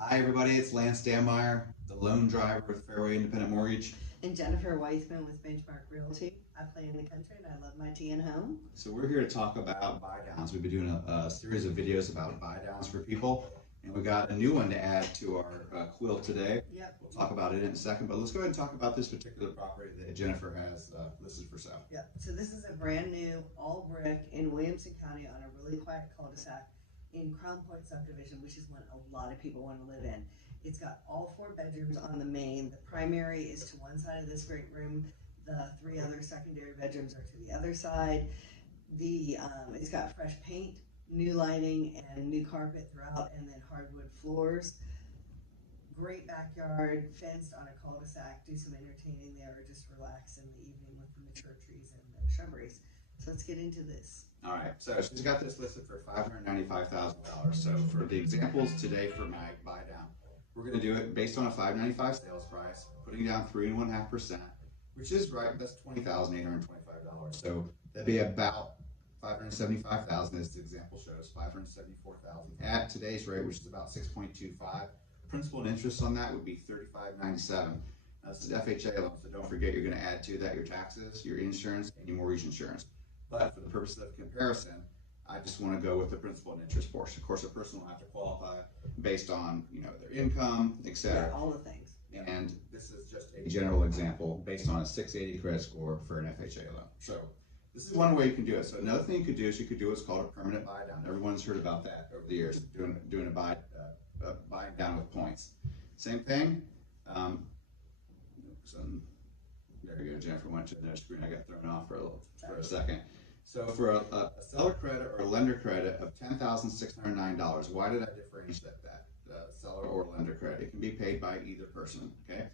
Hi everybody, it's Lance Danmeyer, the loan driver with Fairway Independent Mortgage. And Jennifer Weisman with Benchmark Realty. I play in the country and I love my tea and home. So we're here to talk about buy downs. We've been doing a series of videos about buy downs for people, and we got a new one to add to our quilt today. Yep. We'll talk about it in a second, but let's go ahead and talk about this particular property that Jennifer has listed for sale. Yep. So this is a brand new all brick in Williamson County on a really quiet cul-de-sac in Crown Point subdivision, which is one a lot of people want to live in. It's got all 4 bedrooms on the main. The primary is to one side of this great room. The 3 other secondary bedrooms are to the other side. It's got fresh paint, new lighting, and new carpet throughout, and then hardwood floors. Great backyard, fenced on a cul-de-sac. Do some entertaining there, or just relax in the evening with the mature trees and the shrubberies. So let's get into this. All right, so she's got this listed for $595,000. So for the examples today for my buy down, we're going to do it based on a $595 sales price, putting down 3.5%, which is right. That's $20,825. So that'd be about $575,000, as the example shows, $574,000 at today's rate, which is about 6.25. Principal and interest on that would be $35.97. That's an FHA loan, so don't forget you're going to add to that your taxes, your insurance, and your mortgage insurance. But for the purpose of comparison, I just want to go with the principal and interest portion. Of course, a person will have to qualify based on their income, etc. Yeah, all the things. And this is just a general example based on a 680 credit score for an FHA loan. So this is one way you can do it. So another thing you could do is you could do what's called a permanent buy down. Everyone's heard about that over the years, doing a buying down with points. Same thing. There you go, Jennifer went to the screen. I got thrown off for a second. So for a seller credit or a lender credit of $10,609, why did I differentiate that? Seller or lender credit. It can be paid by either person, okay?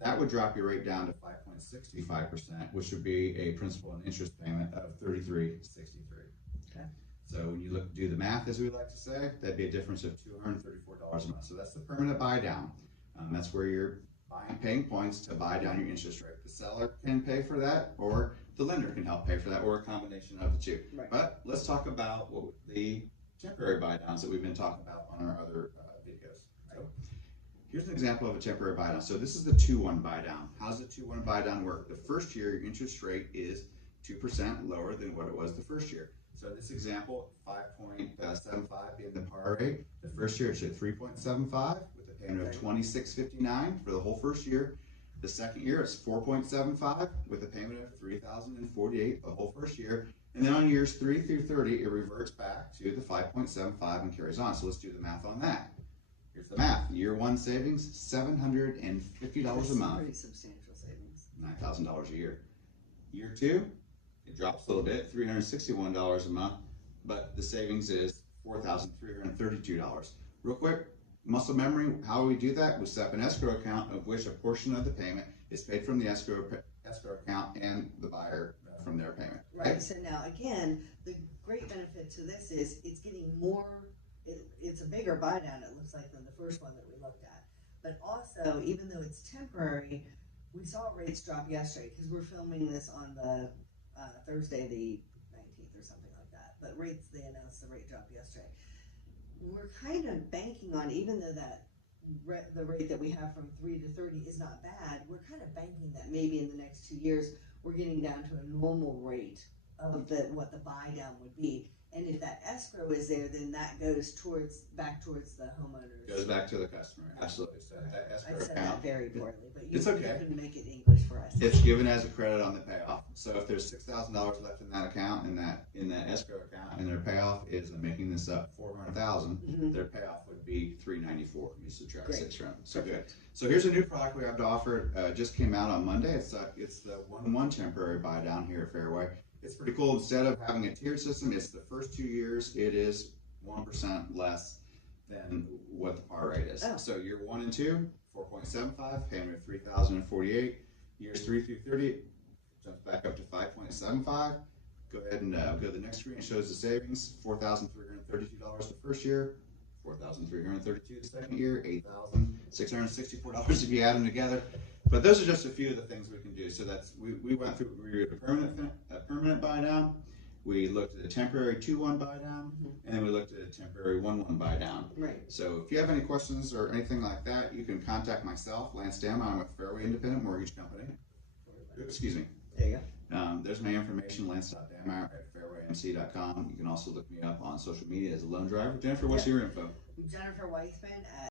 That would drop your rate down to 5.65%, which would be a principal and interest payment of $33.63. Okay. So when you do the math, as we like to say, that'd be a difference of $234 a month. So that's the permanent buy down. That's where you're paying points to buy down your interest rate. The seller can pay for that, or the lender can help pay for that, or a combination of the two. Right. But let's talk about the temporary buy downs that we've been talking about on our other videos. So here's an example of a temporary buy down. So this is the 2-1 buy down. How does the 2-1 buy down work? The first year, your interest rate is 2% lower than what it was the first year. So in this example, 5.75 being the par rate. The first year it's at 3.75 with a payment of $26.59 for the whole first year. The second year it's 4.75 with a payment of $3,048 the whole first year. And then on years 3 through 30, it reverts back to the 5.75 and carries on. So let's do the math on that. Here's the math. Year 1 savings, $750 a month. Pretty substantial savings. $9,000 a year. Year 2, it drops a little bit, $361 a month, but the savings is $4,332. Real quick, muscle memory, how we do that? We set up an escrow account of which a portion of the payment is paid from the escrow account and the buyer from their payment. Okay? Right, so now again, the great benefit to this is it's getting more, it's a bigger buy down, it looks like, than the first one that we looked at. But also, even though it's temporary, we saw rates drop yesterday because we're filming this on the Thursday the 19th or something like that. But rates, they announced the rate drop yesterday. We're kind of banking on, even though the rate that we have from 3 to 30 is not bad, we're kind of banking that maybe in the next 2 years we're getting down to a normal rate of what the buy down would be. And if that escrow is there, then that goes back towards the homeowners. Goes back to the customer, absolutely. So that escrow I said account, that very poorly, but it's okay. You couldn't make it English for us. It's given as a credit on the payoff. So if there's $6,000 left in that account, in that escrow account, and their payoff is, I'm making this up, $400,000, their payoff would be $394. You subtract 6 from. So good. So here's a new product we have to offer. Just came out on Monday. It's the 1-1 temporary buy down here at Fairway. It's pretty cool. Instead of having a tiered system, it's the first 2 years, it is 1% less than what the par rate is. Oh. So year 1 and 2, 4.75, payment of $3,048. Years 3 through 30, jumps back up to 5.75. Go ahead and go to the next screen. It shows the savings: $4,332 the first year, $4,332 the second year, $8,664 if you add them together. But those are just a few of the things we can do. So that's we went through a permanent buy down. We looked at a temporary 2-1 buy down, and then we looked at a temporary 1-1 buy down. Right. So if you have any questions or anything like that, you can contact myself, Lance Dam. I'm with Fairway Independent Mortgage Company. Excuse me. There you go. There's my information, lance.damar at fairwaymc.com. You can also look me up on social media as a loan driver. Jennifer, what's your info? Jennifer Weissman at